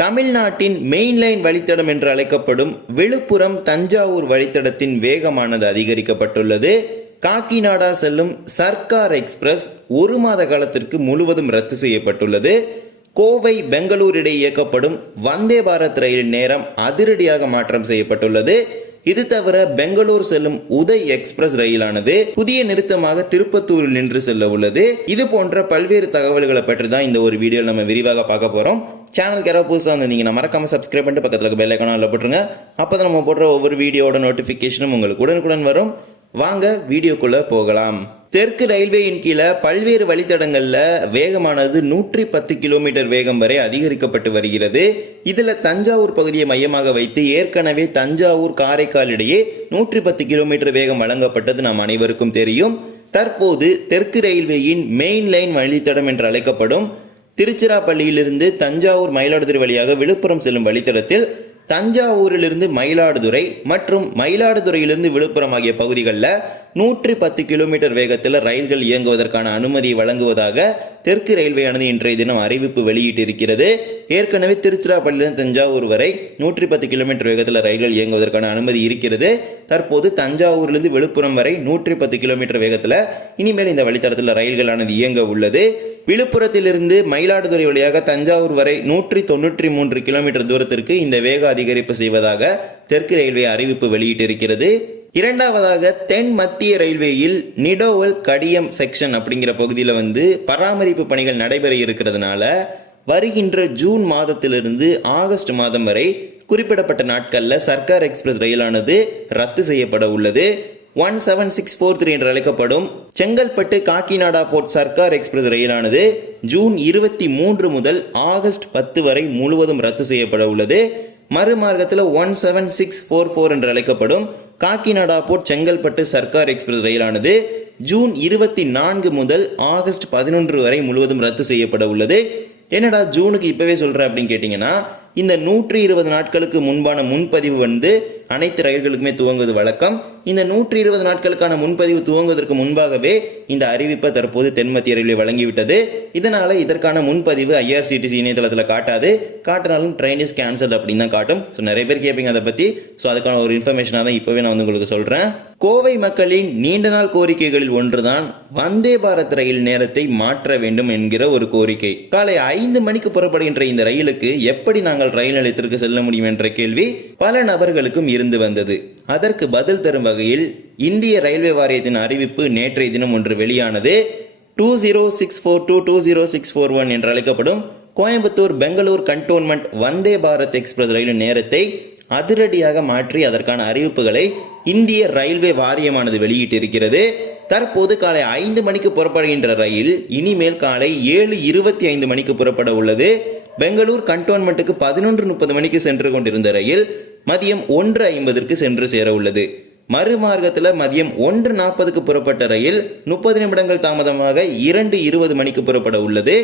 தமிழ்நாட்டின் மெயின்லைன் வழித்தடம் என்று அழைக்கப்படும் விழுப்புரம் தஞ்சாவூர் வழித்தடத்தின் வேகமானது அதிகரிக்கப்பட்டுள்ளது. காக்கிநாடா செல்லும் சர்க்கார் எக்ஸ்பிரஸ் ஒரு மாத காலத்திற்கு முழுவதும் ரத்து செய்யப்பட்டுள்ளது. கோவை பெங்களூர் இடையே இயக்கப்படும் வந்தே பாரத் ரயில் நேரம் அதிரடியாக மாற்றம் செய்யப்பட்டுள்ளது. இது தவிர பெங்களூர் செல்லும் உதய் எக்ஸ்பிரஸ் ரயிலானது புதிய நிறுத்தமாக திருப்பத்தூரில் நின்று செல்ல உள்ளது. இது போன்ற பல்வேறு தகவல்களை பற்றி தான் இந்த ஒரு வீடியோவில் நம்ம விரிவாக பார்க்க போறோம். சேனலுக்கு யாராவது புதுசாக வந்திருந்தீங்கன்னா மறக்காம சப்ஸ்கிரைப் பண்ணிட்டு பக்கத்தில் இருக்க பெல் ஐக்கானில் போட்டுருங்க. அப்போ தான் நம்ம போடுற ஒவ்வொரு வீடியோட நோட்டிஃபிகேஷனும் உங்களுக்கு உடனுக்குடன் வரும். வாங்க வீடியோக்குள்ளே போகலாம். தெற்கு ரயில்வேயின் கீழே பல்வேறு வழித்தடங்களில் வேகமானது நூற்றி பத்து கிலோமீட்டர் வேகம் வரை அதிகரிக்கப்பட்டு வருகிறது. இதில் தஞ்சாவூர் பகுதியை மையமாக வைத்து ஏற்கனவே தஞ்சாவூர் காரைக்கால் இடையே நூற்றி பத்து கிலோமீட்டர் வேகம் வழங்கப்பட்டது நாம் அனைவருக்கும் தெரியும். தற்போது தெற்கு ரயில்வேயின் மெயின் லைன் வழித்தடம் என்று அழைக்கப்படும் திருச்சிராப்பள்ளியிலிருந்து தஞ்சாவூர் மயிலாடுதுறை வழியாக விழுப்புரம் செல்லும் வழித்தடத்தில் தஞ்சாவூரிலிருந்து மயிலாடுதுறை மற்றும் மயிலாடுதுறையிலிருந்து விழுப்புரம் ஆகிய பகுதிகளில் நூற்றி பத்து கிலோமீட்டர் வேகத்தில் ரயில்கள் இயங்குவதற்கான அனுமதியை வழங்குவதாக தெற்கு ரயில்வேயானது இன்றைய தினம் அறிவிப்பு வெளியிட்டிருக்கிறது. ஏற்கனவே திருச்சிராப்பள்ளியிலிருந்து தஞ்சாவூர் வரை நூற்றி பத்து கிலோமீட்டர் வேகத்தில் ரயில்கள் இயங்குவதற்கான அனுமதி இருக்கிறது. தற்போது தஞ்சாவூரிலிருந்து விழுப்புரம் வரை நூற்றி பத்து கிலோமீட்டர் வேகத்தில் இனிமேல் இந்த வழித்தடத்தில் ரயில்களானது இயங்க உள்ளது. விழுப்புரத்திலிருந்து மயிலாடுதுறை வழியாக தஞ்சாவூர் வரை நூற்றி தொண்ணூற்றி மூன்று கிலோமீட்டர் தூரத்திற்கு இந்த வேக அதிகரிப்பு செய்வதாக தெற்கு ரயில்வே அறிவிப்பு வெளியிட்டிருக்கிறது. இரண்டாவதாக தென் மத்திய ரயில்வேயில் நிடோவல் கடியம் செக்ஷன் அப்படிங்கிற பகுதியில் வந்து பராமரிப்பு பணிகள் நடைபெற இருக்கிறதுனால வருகின்ற ஜூன் மாதத்திலிருந்து ஆகஸ்ட் மாதம் வரை குறிப்பிடப்பட்ட நாட்களில் சர்க்கார் எக்ஸ்பிரஸ் ரயிலானது ரத்து செய்யப்பட உள்ளது. One seven six four three என்று அழைக்கப்படும் செங்கல்பட்டு காக்கிநாடா போர்ட் சர்க்கார் எக்ஸ்பிரஸ் ரயிலானது ஜூன் இருபத்தி மூன்று முதல் ஆகஸ்ட் பத்து வரை முழுவதும் ரத்து செய்யப்பட உள்ளது. மறுமார்க்கத்தில் one seven six four four என்று அழைக்கப்படும் காக்கிநாடா போர்ட் செங்கல்பட்டு சர்க்கார் எக்ஸ்பிரஸ் ரயிலானது ஜூன் இருபத்தி நான்கு முதல் ஆகஸ்ட் பதினொன்று வரை முழுவதும் ரத்து செய்யப்பட உள்ளது. என்னடா ஜூனுக்கு இப்போவே சொல்கிறேன் அப்படின்னு கேட்டிங்கன்னா இந்த நூற்றி இருபது நாட்களுக்கு முன்பான முன்பதிவு வந்து அனைத்து ரயில்களுக்குமே துவங்குவது வழக்கம். இந்த நூற்றி இருபது நாட்களுக்கான முன்பதிவு துவங்குவதற்கு முன்பாகவே இந்த அறிவிப்பை தற்போது தென்மத்திய ரயில்வே வழங்கிவிட்டது. இதனால இதற்கான முன்பதிவு ஐஆர்சிடிசி இணையதளத்தில் காட்டாது. காட்டினாலும் ட்ரெயின் இஸ் கேன்சல் அப்படின்னு தான் காட்டும். ஸோ நிறைய பேர் கேட்பீங்க அதை பற்றி ஸோ அதுக்கான ஒரு இன்ஃபர்மேஷனாக தான் இப்போவே நான் வந்து உங்களுக்கு சொல்கிறேன் கோவை மக்களின் நீண்ட நாள் கோரிக்கைகளில் ஒன்றுதான் வந்தே பாரத் ரயில் நேரத்தை மாற்ற வேண்டும் என்கிற ஒரு கோரிக்கை. காலை ஐந்து மணிக்கு புறப்படுகின்ற இந்த ரயிலுக்கு எப்படி நாங்கள் ரயில் நிலையத்திற்கு செல்ல முடியும் என்ற கேள்வி பல நபர்களுக்கும் இருந்து வந்தது. அதற்கு பதில் தரும் வகையில் இந்திய ரயில்வே வாரியத்தின் அறிவிப்பு நேற்றைய தினம் ஒன்று வெளியானது. Two zero six four two two zero six four one என்று அழைக்கப்படும் கோயம்புத்தூர் பெங்களூர் கண்டோன்மெண்ட் வந்தே பாரத் எக்ஸ்பிரஸ் ரயிலின் நேரத்தை அதிரடியாக மாற்றி அதற்கான அறிவிப்புகளை இந்திய ரயில்வே வாரியமானது வெளியிட்டிருக்கிறது. தற்போது காலை ஐந்து மணிக்கு புறப்படுகின்ற ரயில் இனிமேல் காலை ஏழு இருபத்தி ஐந்து மணிக்கு புறப்பட உள்ளது. பெங்களூர் கண்டோன்மெண்ட்டுக்கு பதினொன்று முப்பது மணிக்கு சென்று கொண்டிருந்த ரயில் மதியம் ஒன்று ஐம்பதற்கு சென்று சேர உள்ளது. மறுமார்க்கத்தில் மதியம் ஒன்று நாற்பதுக்கு புறப்பட்ட ரயில் முப்பது நிமிடங்கள் தாமதமாக இரண்டு இருபது மணிக்கு புறப்பட உள்ளது.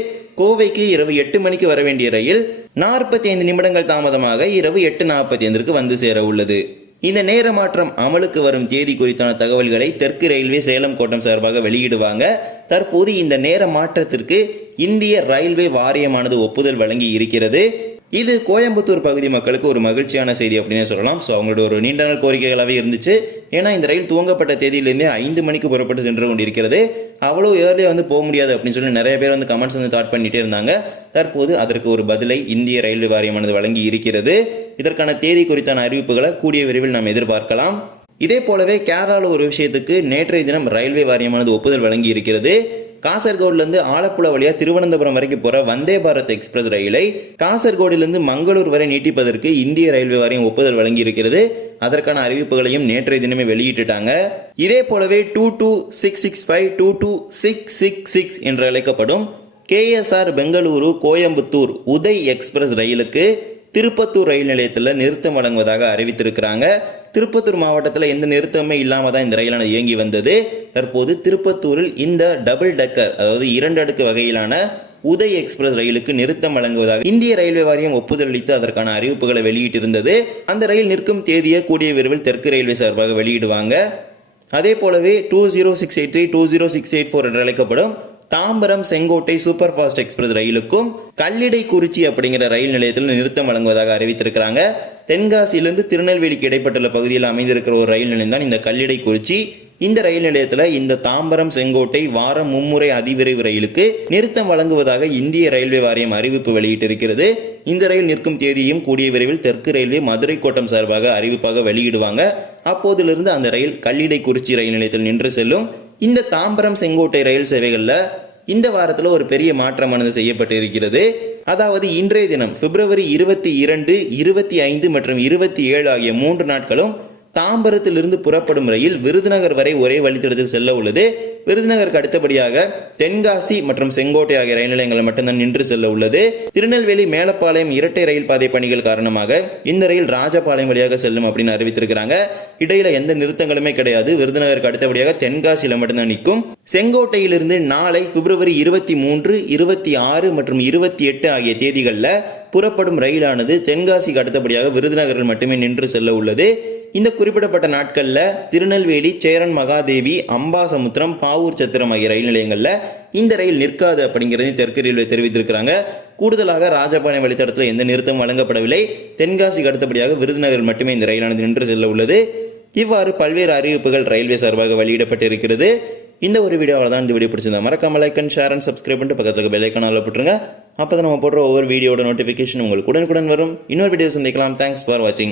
கோவைக்கு இரவு எட்டு மணிக்கு வர வேண்டிய ரயில் நாற்பத்தி ஐந்து நிமிடங்கள் தாமதமாக இரவு எட்டு நாற்பத்தி ஐந்திற்கு வந்து சேர உள்ளது. இந்த நேர மாற்றம் அமலுக்கு வரும் தேதி குறித்தான தகவல்களை தெற்கு ரயில்வே சேலம் கோட்டம் சார்பாக வெளியிடுவாங்க. தற்போது இந்த நேர மாற்றத்திற்கு இந்திய ரயில்வே வாரியமானது ஒப்புதல் வழங்கி இருக்கிறது. இது கோயம்புத்தூர் பகுதி மக்களுக்கு ஒரு மகிழ்ச்சியான செய்தி அப்படின்னே சொல்லலாம். ஸோ அவங்களோட ஒரு நீண்ட நாள் கோரிக்கைகளாகவே இருந்துச்சு. ஏன்னா இந்த ரயில் துவங்கப்பட்ட தேதியிலேருந்தே ஐந்து மணிக்கு புறப்பட்டு சென்று கொண்டிருக்கிறது. அவ்வளோ ஏர்லியாக வந்து போக முடியாது அப்படின்னு சொல்லி நிறைய பேர் வந்து கமெண்ட்ஸ் வந்து தாட் பண்ணிட்டே இருந்தாங்க. தற்போது அதற்கு ஒரு பதிலை இந்திய ரயில்வே வாரியமானது வழங்கி இருக்கிறது. இதற்கான தேதி குறித்தான அறிவிப்புகளை கூடிய விரைவில் நாம் எதிர்பார்க்கலாம். இதே போலவே கேரளாவில் ஒரு விஷயத்துக்கு நேற்றைய தினம் ரயில்வே வாரியமானது ஒப்புதல் வழங்கி இருக்கிறது காசர்கோட்லேருந்து ஆலப்புழா வழியாக திருவனந்தபுரம் வரைக்கும் போகிற வந்தே பாரத் எக்ஸ்பிரஸ் ரயிலை காசர்கோடிலிருந்து மங்களூர் வரை நீட்டிப்பதற்கு இந்திய ரயில்வே வாரியம் ஒப்புதல் வழங்கி இருக்கிறது அதற்கான அறிவிப்புகளையும் நேற்றைய தினமே வெளியிட்டுட்டாங்க. இதே போலவே two two six six five two two six six six என்று அழைக்கப்படும் கேஎஸ்ஆர் பெங்களூரு கோயம்புத்தூர் உதய் எக்ஸ்பிரஸ் ரயிலுக்கு திருப்பத்தூர் ரயில் நிலையத்தில் நிறுத்தம் வழங்குவதாக அறிவித்திருக்கிறாங்க. திருப்பத்தூர் மாவட்டத்தில் எந்த நிறுத்தமே இல்லாமல் தான் இந்த ரயிலானது இயங்கி வந்தது. தற்போது திருப்பத்தூரில் இந்த டபுள் டக்கர் அதாவது இரண்டு அடுக்கு வகையிலான உதய் எக்ஸ்பிரஸ் ரயிலுக்கு நிறுத்தம் வழங்குவதாக இந்திய ரயில்வே வாரியம் ஒப்புதல் அளித்து அதற்கான அறிவிப்புகளை வெளியிட்டிருந்தது. அந்த ரயில் நிற்கும் தேதியை கூடிய விரைவில் தெற்கு ரயில்வே சார்பாக வெளியிடுவாங்க. அதே போலவே two zero six eight three two zero six eight four என்று அழைக்கப்படும் Tambaram Sengottai super fast express ரயிலுக்கும் Kallidai குறிச்சி அப்படிங்கிற ரயில் நிலையத்தில் நிறுத்தம் வழங்குவதாக அறிவித்திருக்கிறாங்க. தென்காசியிலிருந்து திருநெல்வேலிக்கு இடைப்பட்டுள்ள பகுதியில் அமைந்திருக்கிற ஒரு ரயில் நிலையம் தான் இந்த கல்லிடை குறிச்சி. இந்த ரயில் நிலையத்தில் இந்த தாம்பரம் செங்கோட்டை வாரம் மும்முறை அதிவிரைவு ரயிலுக்கு நிறுத்தம் வழங்குவதாக இந்திய ரயில்வே வாரியம் அறிவிப்பு வெளியிட்டிருக்கிறது. இந்த ரயில் நிற்கும் தேதியும் கூடிய விரைவில் தெற்கு ரயில்வே மதுரை கோட்டம் சார்பாக அறிவிப்பாக வெளியிடுவாங்க. அப்போதிலிருந்து அந்த ரயில் கல்லிடை குறிச்சி ரயில் நிலையத்தில் நின்று செல்லும். இந்த தாம்பரம் செங்கோட்டை ரயில் சேவைகளில் இந்த வாரத்தில் ஒரு பெரிய மாற்றமானது செய்யப்பட்டு இருக்கிறது அதாவது இன்றைய தினம் பிப்ரவரி இருபத்தி இரண்டு இருபத்தி ஐந்து மற்றும் இருபத்தி ஏழு ஆகிய மூன்று நாட்களும் தாம்பரத்திலிருந்து புறப்படும் ரயில் விருதுநகர் வரை ஒரே வழித்தடத்தில் செல்ல உள்ளது. விருதுநகருக்கு அடுத்தபடியாக தென்காசி மற்றும் செங்கோட்டை ஆகிய ரயில் நிலையங்கள் மட்டும்தான் நின்று செல்ல உள்ளது. திருநெல்வேலி மேலப்பாளையம் இரட்டை ரயில் பாதை பணிகள் காரணமாக இந்த ரயில் ராஜபாளையம் வழியாக செல்லும் அப்படின்னு அறிவித்திருக்கிறாங்க. இடையில எந்த நிறுத்தங்களுமே கிடையாது. விருதுநகருக்கு அடுத்தபடியாக தென்காசியில மட்டும்தான் நிற்கும். செங்கோட்டையிலிருந்து நாளை பிப்ரவரி இருபத்தி மூன்று இருபத்தி ஆறு மற்றும் இருபத்தி எட்டு ஆகிய தேதிகளில் புறப்படும் ரயிலானது தென்காசிக்கு அடுத்தபடியாக விருதுநகரில் மட்டுமே நின்று செல்ல உள்ளது. இந்த குறிப்பிடப்பட்ட நாட்களில் திருநெல்வேலி சேரன் மகாதேவி அம்பாசமுத்திரம் பாவூர் சத்திரம் ஆகிய ரயில் நிலையங்களில் இந்த ரயில் நிற்காது அப்படிங்கிறதையும் தெற்கு ரயில்வே தெரிவித்திருக்கிறாங்க. கூடுதலாக ராஜபாளையம் வழித்தடத்தில் எந்த நிறுத்தம் வழங்கப்படவில்லை. தென்காசிக்கு அடுத்தபடியாக விருதுநகரில் மட்டுமே இந்த ரயிலானது நின்று செல்ல உள்ளது. இவ்வாறு பல்வேறு அறிவிப்புகள் ரயில்வே சார்பாக வெளியிடப்பட்டிருக்கிறது. இந்த ஒரு வீடியோவில் தான் இந்த வீடியோ பிடிச்சிருந்தா மறக்காம like and share and subscribe பண்ணிட்டு பக்கத்தில் பெல் ஐக்கானில் போட்டுருங்க. அப்போ தான் நம்ம போடுற ஒவ்வொரு வீடியோட நோட்டிஃபிகேஷன் உங்களுக்கு உடனுக்குடன் வரும். இன்னொரு வீடியோ சந்திக்கலாம். தேங்க்ஸ் ஃபார் வாட்சிங்